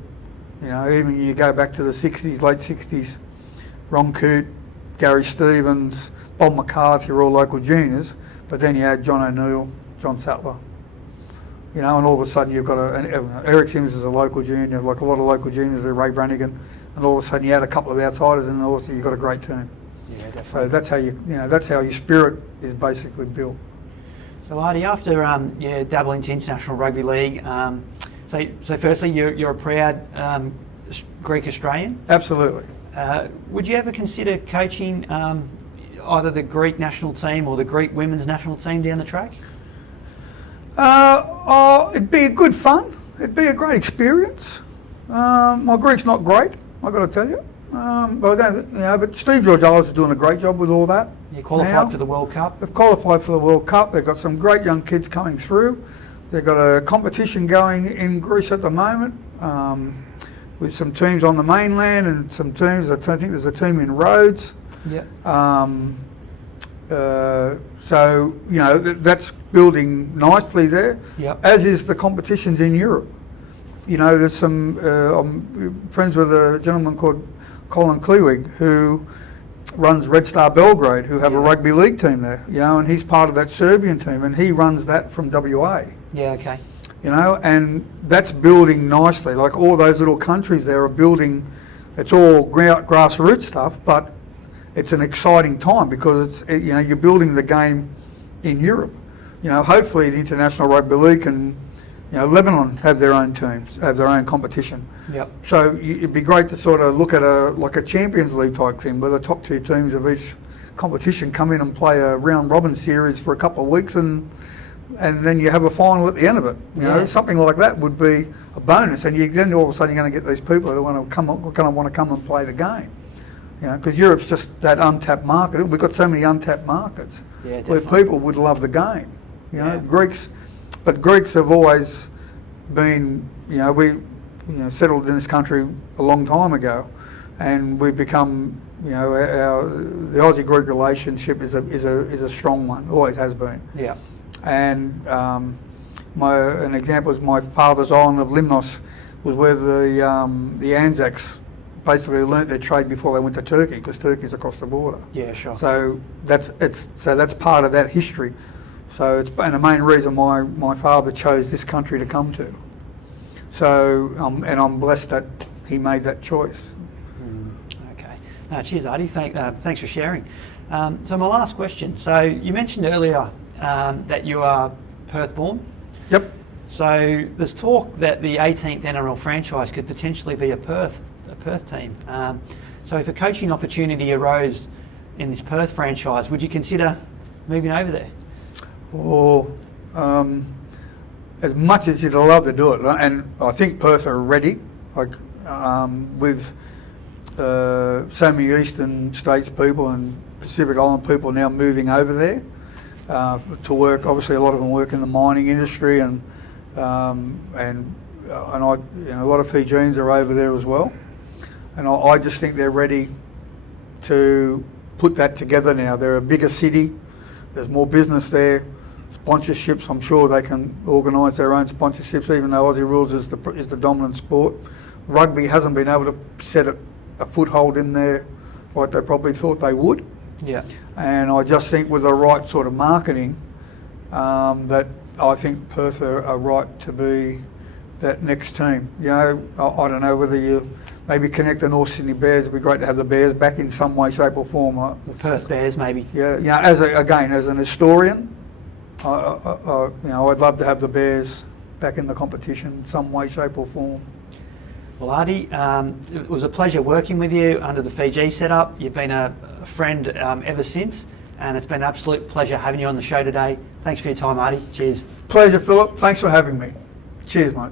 You know, even you go back to the 60s, late 60s, Ron Coote, Gary Stevens, Bob McCarthy are all local juniors, but then you had John O'Neill, John Sattler. You know, and all of a sudden you've got Eric Sims is a local junior, like a lot of local juniors, Ray Brannigan, and all of a sudden you had a couple of outsiders, and also you've got a great team. Yeah, definitely. So that's how your spirit is basically built. So Artie, after dabble into international rugby league, so firstly you're a proud Greek Australian. Absolutely. Would you ever consider coaching either the Greek national team or the Greek women's national team down the track? It'd be a good fun. It'd be a great experience. My Greek's not great, I've got to tell you. But Steve Georgiades is doing a great job with all that. You qualified for the World Cup. They've qualified for the World Cup. They've got some great young kids coming through. They've got a competition going in Greece at the moment, with some teams on the mainland and some teams. I think there's a team in Rhodes. Yeah. So that's building nicely there. Yep. As is the competitions in Europe. There's some. I'm friends with a gentleman called Colin Klewig who runs Red Star Belgrade, who have a rugby league team there. And he's part of that Serbian team, and he runs that from WA. Yeah. Okay. And that's building nicely. Like all those little countries there are building. It's all grassroots stuff, but it's an exciting time because it's you're building the game in Europe. Hopefully the International Rugby League can, Lebanon have their own teams, have their own competition. Yep. So it'd be great to sort of look at a Champions League type thing where the top 2 teams of each competition come in and play a round robin series for a couple of weeks and then you have a final at the end of it. Something like that would be a bonus, and then all of a sudden you're going to get these people who want to come and play the game. Because Europe's just that untapped market. We've got so many untapped markets where people would love the game. Greeks have always been. We settled in this country a long time ago, and we've become. The Aussie-Greek relationship is a strong one. Always has been. Yeah. And an example is my father's island of Limnos was where the Anzacs basically learnt their trade before they went to Turkey, because Turkey's across the border. Yeah, sure. So that's part of that history. So it's and the main reason why my father chose this country to come to. So and I'm blessed that he made that choice. Okay. No, cheers, Artie. Thanks for sharing. So my last question. So you mentioned earlier that you are Perth-born. Yep. So there's talk that the 18th NRL franchise could potentially be a Perth team. So if a coaching opportunity arose in this Perth franchise, would you consider moving over there? Or as much as you'd love to do it, and I think Perth are ready, like with so many Eastern States people and Pacific Island people now moving over there to work. Obviously, a lot of them work in the mining industry, and a lot of Fijians are over there as well. And I just think they're ready to put that together now. They're a bigger city. There's more business there. Sponsorships, I'm sure they can organise their own sponsorships, even though Aussie rules is the dominant sport. Rugby hasn't been able to set a foothold in there like they probably thought they would. Yeah. And I just think with the right sort of marketing, that I think Perth are right to be that next team. I don't know whether you maybe connect the North Sydney Bears. It'd be great to have the Bears back in some way, shape or form. The Perth Bears, maybe. Yeah. As an historian, I'd love to have the Bears back in the competition in some way, shape or form. Well, Artie, it was a pleasure working with you under the Fiji setup. You've been a friend ever since, and it's been an absolute pleasure having you on the show today. Thanks for your time, Artie. Cheers. Pleasure, Philip. Thanks for having me. Cheers, mate.